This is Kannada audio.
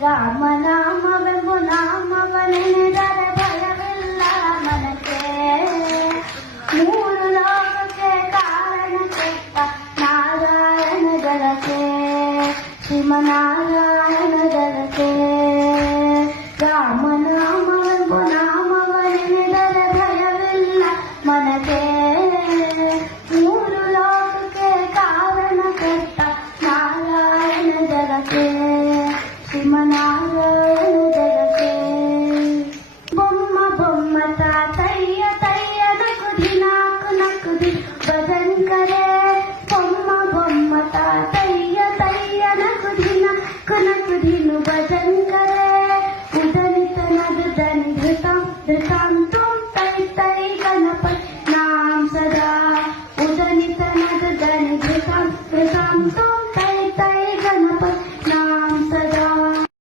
ರಾಮನಾಮವೆಂಬು ನಾಮವನೆನೆದರೆ ಭಯವಿಲ್ಲ ಮನಕ್ಕೆ. ಮೂರು ಲೋಕಕ್ಕೆ ಕಾರಣ ಕೆಟ್ಟ ನಾರಾಯಣ ಜಲಕ್ಕೆ, ಶ್ರೀಮನಾರಾಯಣ ಜಲಕ್ಕೆ. ರಾಮನಾಮವೆಂಬು ನಾಮವನೆನೆದರೆ ಭಯವಿಲ್ಲ ಮನಕ್ಕೆ. ಮೂರು ಲೋಕಕ್ಕೆ ಕಾರಣ ಕೆಟ್ಟ ನಾರಾಯಣ ಜಲಕ್ಕೆ, ಶ್ರೀಮನಾರಾಯಣ